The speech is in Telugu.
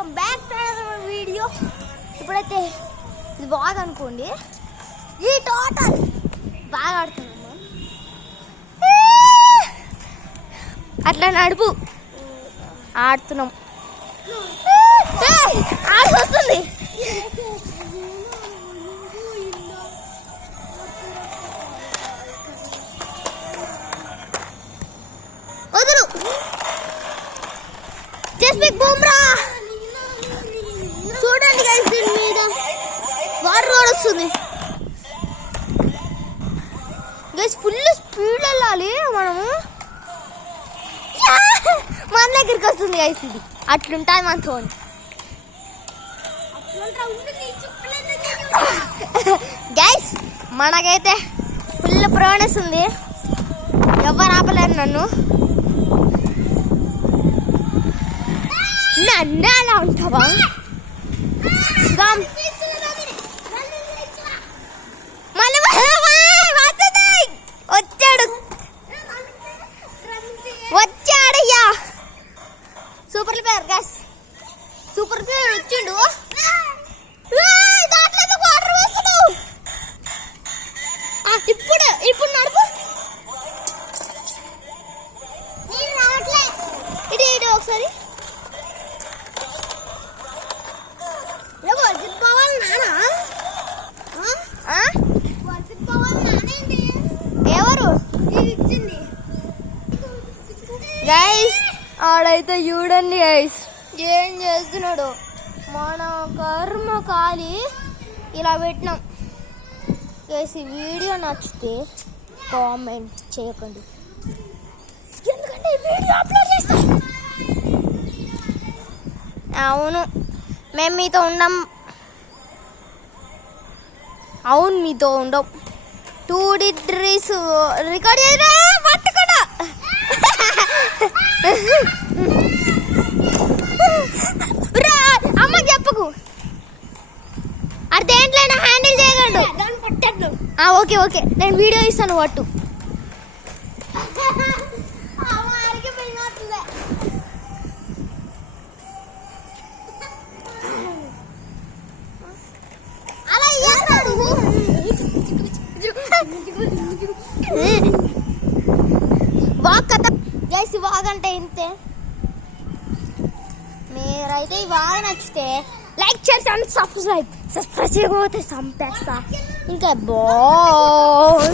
Welcome back to our video. ఇప్పుడైతే ఇది బాగా అనుకోండి, ఈ టోటల్ బాగా ఆడుతున్నాము. అట్లా నడుపు ఆడుతున్నాం. ఆడి వస్తుంది. వదులు జస్ప్రీత్ బుమ్రా. చూడండి గైస్, దీని మీద వాటర్ రోడ్ వస్తుంది గైస్. ఫుల్ స్పీడ్ వెళ్ళాలి మనము. మన దగ్గరికి వస్తుంది గైస్. ఇది అట్లుంటుంది మన ఫోన్. గైస్ మనకైతే ఫుల్ ప్రోనెస్ ఉంది, ఎవరు ఆపలేరు నన్ను. నన్ను అలా ఉంటావా? వచ్చాడయ్యా super player guys. Super player వచ్చిండు. ఇప్పుడు నడుపు. ఇది ఒకసారి ఎవరు గైస్? ఆడైతే చూడండి గైస్ ఏం చేస్తున్నాడు. మన కర్మ కాలి ఇలా పెట్టినాం గైస్. ఈ వీడియో నచ్చితే కామెంట్ చేయకండి, ఎందుకంటే ఈ వీడియో అప్లోడ్ చేస్తాం. అవును, మేము మీతో ఉండం. అవును, మీతో ఉండం. 2D డ్రీస్ రికార్డ్ చేయరా పట్టుకున్నా. అమ్మ చెప్పకు, అది దేంట్లో హ్యాండిల్ చేయగలడు. ఓకే ఓకే, నేను వీడియో ఇస్తాను పట్టు. గైస్ వాగ్ అంటే ఇంతే. మీరైతే ఈ బాగా నచ్చితే లైక్ చేసి అండ్ సబ్స్క్రైబ్ చేయకపోతే చంపేస్తా. ఇంకా బాయ్.